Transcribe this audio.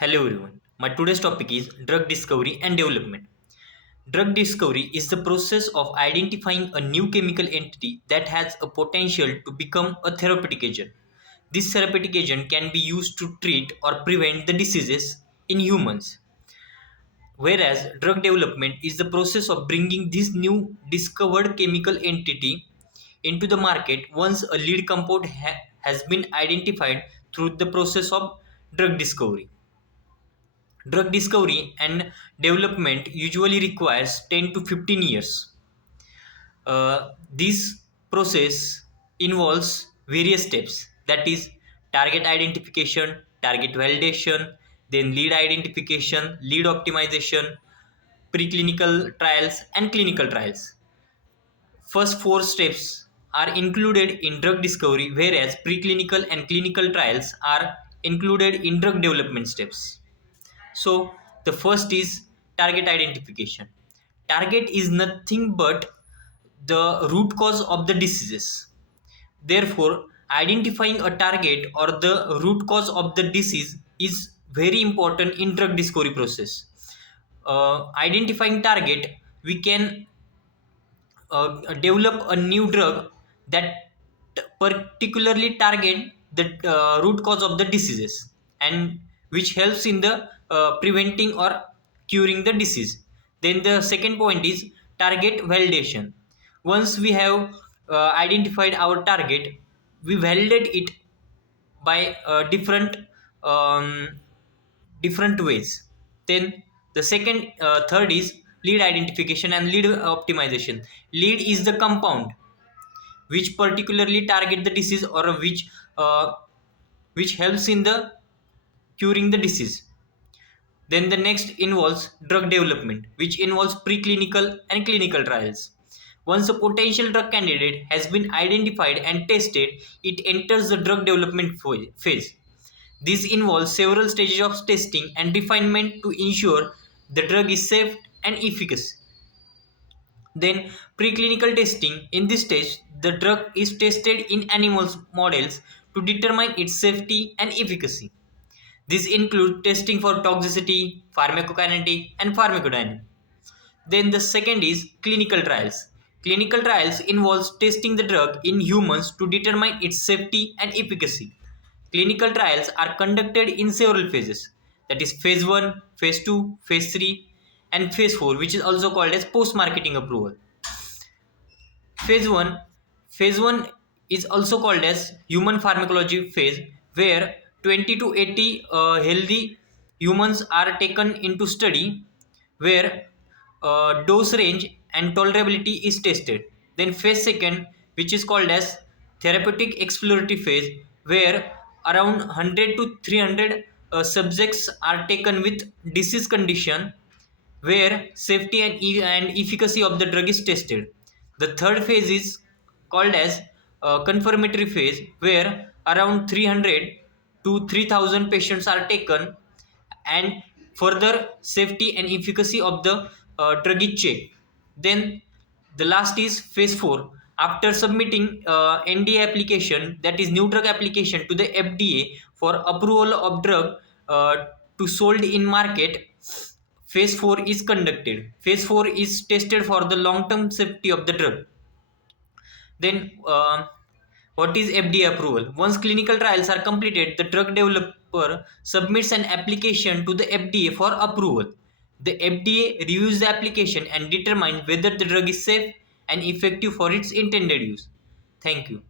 Hello everyone. My today's topic is drug discovery and development. Drug discovery is the process of identifying a new chemical entity that has a potential to become a therapeutic agent. This therapeutic agent can be used to treat or prevent the diseases in humans. Whereas drug development is the process of bringing this new discovered chemical entity into the market once a lead compound has been identified through the process of drug discovery. Drug discovery and development usually requires 10 to 15 years. This process involves various steps, that is, target identification, target validation, then lead identification, lead optimization, preclinical trials, and clinical trials. First four steps are included in drug discovery, whereas preclinical and clinical trials are included in drug development steps. So the first is target identification. Target is nothing but the root cause of the diseases. Therefore, identifying a target or the root cause of the disease is very important in drug discovery process. Identifying target, we can develop a new drug that particularly target the root cause of the diseases and which helps in the preventing or curing the disease. Then the second point is target validation. Once we have identified our target, we validate it by different ways. Then the third is lead identification and lead optimization. Lead is the compound which particularly target the disease or uh, which helps in the curing the disease. Then the next involves drug development, which involves preclinical and clinical trials. Once a potential drug candidate has been identified and tested, it enters the drug development phase. This involves several stages of testing and refinement to ensure the drug is safe and efficacious. Then preclinical testing. In this stage, the drug is tested in animals models to determine its safety and efficacy. This includes testing for toxicity, pharmacokinetic, and pharmacodynamic. Then the second is clinical trials. Clinical trials involves testing the drug in humans to determine its safety and efficacy. Clinical trials are conducted in several phases, that is phase 1, phase 2, phase 3, and phase 4, which is also called as post marketing approval. Phase 1 Phase 1 is also called as human pharmacology phase, where 20 to 80 healthy humans are taken into study, where dose range and tolerability is tested. Then phase 2, which is called as therapeutic exploratory phase, where around 100 to 300 subjects are taken with disease condition, where safety and efficacy of the drug is tested. The third phase is called as confirmatory phase, where around 300 to 3000 patients are taken and further safety and efficacy of the drug is checked. Then the last is phase 4. After submitting NDA application, that is new drug application, to the FDA for approval of drug to sold in market, phase 4 is conducted. Phase 4 is tested for the long term safety of the drug. Then what is FDA approval? Once clinical trials are completed, the drug developer submits an application to the FDA for approval. The FDA reviews the application and determines whether the drug is safe and effective for its intended use. Thank you.